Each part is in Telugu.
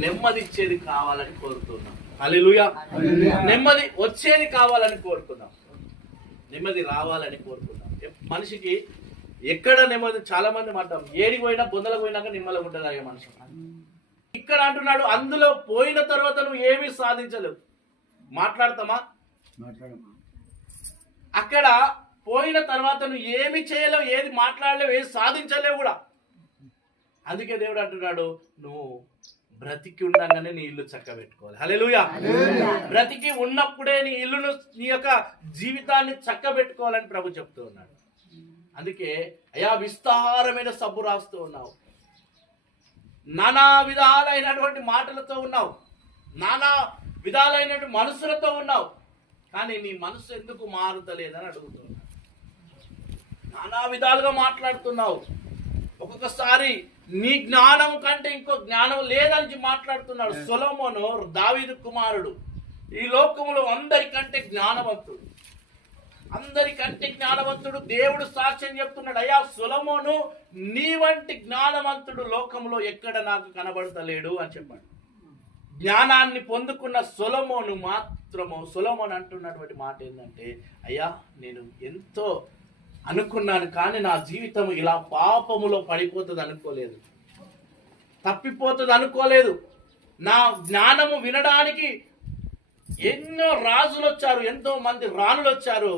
నెమ్మది ఇచ్చేది కావాలని కోరుతున్నాం. హల్లెలూయా. నెమ్మది వచ్చేది కావాలని కోరుతున్నాం, నెమ్మది రావాలని కోరుతున్నాం. మనిషికి ఎక్కడ నెమ్మది, చాలా మంది మాట్లాడతాం ఏడికి పోయినా బొందలకు పోయినాక నిమ్మలం ఉంటుంది మనిషి. ఇక్కడ అంటున్నాడు అందులో పోయిన తర్వాత నువ్వు ఏమీ సాధించలేవు. మాట్లాడతామా? అక్కడ పోయిన తర్వాత నువ్వు ఏమి చేయలేవు, ఏది మాట్లాడలేవు, ఏది సాధించలేవు కూడా. అందుకే దేవుడు అంటున్నాడు నువ్వు బ్రతికి ఉండగానే నీ ఇల్లు చక్కబెట్టుకోవాలి. హల్లెలూయా. బ్రతికి ఉన్నప్పుడే నీ ఇల్లును, నీ యొక్క జీవితాన్ని చక్కబెట్టుకోవాలని ప్రభు చెప్తూ ఉన్నాడు. అందుకే అయా విస్తారమైన సబ్బు రాస్తూ ఉన్నావు, నానా విధాలైనటువంటి మాటలతో ఉన్నావు, నానా విధాలైనటువంటి మనసులతో ఉన్నావు, కానీ నీ మనసు ఎందుకు మారుతలేదని అడుగుతున్నావు. నానా విధాలుగా మాట్లాడుతున్నావు, ఒక్కొక్కసారి నీ జ్ఞానం కంటే ఇంకో జ్ఞానం లేదని మాట్లాడుతున్నాడు. సొలొమోను దావీదు కుమారుడు, ఈ లోకములో అందరికంటే జ్ఞానవంతుడు, అందరికంటే జ్ఞానవంతుడు. దేవుడు సాక్ష్యం చెప్తున్నాడు, అయ్యా సొలొమోను నీ వంటి జ్ఞానవంతుడు లోకంలో ఎక్కడ నాకు కనబడతలేడు అని చెప్పాడు. జ్ఞానాన్ని పొందుకున్న సొలొమోను సొలొమోను అంటున్నటువంటి మాట ఏంటంటే, అయ్యా నేను ఎంతో అనుకున్నాను కానీ నా జీవితం ఇలా పాపములో పడిపోతుంది అనుకోలేదు, తప్పిపోతుంది అనుకోలేదు. నా జ్ఞానము వినడానికి ఎన్నో రాజులు వచ్చారు, ఎంతో మంది రాణులు వచ్చారు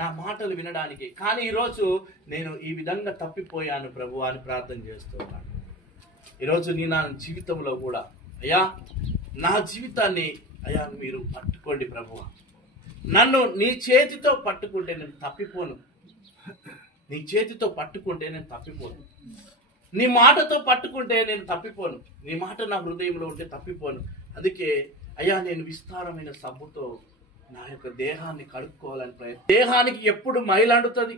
నా మాటలు వినడానికి, కానీ ఈరోజు నేను ఈ విధంగా తప్పిపోయాను ప్రభు అని ప్రార్థన చేస్తున్నాను. ఈరోజు నా జీవితంలో కూడా అయ్యా నా జీవితాన్ని అయ్యా మీరు పట్టుకోండి ప్రభువా, నన్ను నీ చేతితో పట్టుకుంటే నేను తప్పిపోను, నీ చేతితో పట్టుకుంటే నేను తప్పిపోను, నీ మాటతో పట్టుకుంటే నేను తప్పిపోను, నీ మాట నా హృదయంలో ఉంటే తప్పిపోను. అందుకే అయ్యా నేను విస్తారమైన సబ్బుతో నా యొక్క దేహాన్ని కడుక్కోవాలని ప్రయత్నం. దేహానికి ఎప్పుడు మైలండుతుంది,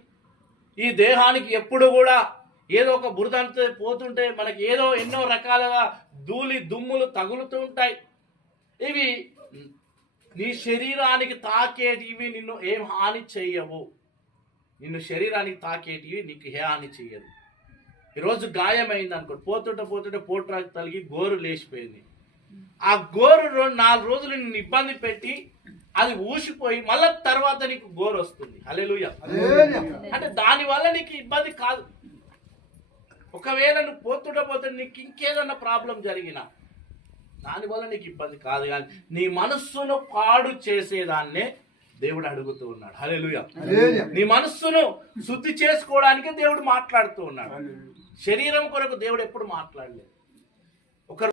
ఈ దేహానికి ఎప్పుడు కూడా ఏదో ఒక బురదంతా పోతుంటే మనకి ఏదో ఎన్నో రకాలుగా ధూళి దుమ్ములు తగులుతూ ఉంటాయి. ఇవి నీ శరీరానికి తాకేటివి నిన్ను ఏం హాని చెయ్యవు, నిన్ను శరీరానికి తాకేటివి నీకు ఏ హాని చెయ్యదు. ఈరోజు గాయమైంది అనుకో, పోతుంటే పోట్రాకు తలిగి గోరు లేచిపోయింది, ఆ గోరు 4 రోజులు నిన్ను ఇబ్బంది పెట్టి అది ఊసిపోయి మళ్ళా తర్వాత నీకు గోరు వస్తుంది. హల్లెలూయా. అంటే దానివల్ల నీకు ఇబ్బంది కాదు. ఒకవేళ నువ్వు పోతుంటే నీకు ఇంకేదన్నా ప్రాబ్లం జరిగినా దానివల్ల నీకు ఇబ్బంది కాదు, కానీ నీ మనస్సును పాడు చేసేదాన్నే దేవుడు అడుగుతూ ఉన్నాడు. హల్లెలూయా. నీ మనస్సును శుద్ధి చేసుకోవడానికి దేవుడు మాట్లాడుతూ ఉన్నాడు. శరీరం కొరకు దేవుడు ఎప్పుడు మాట్లాడలేదు.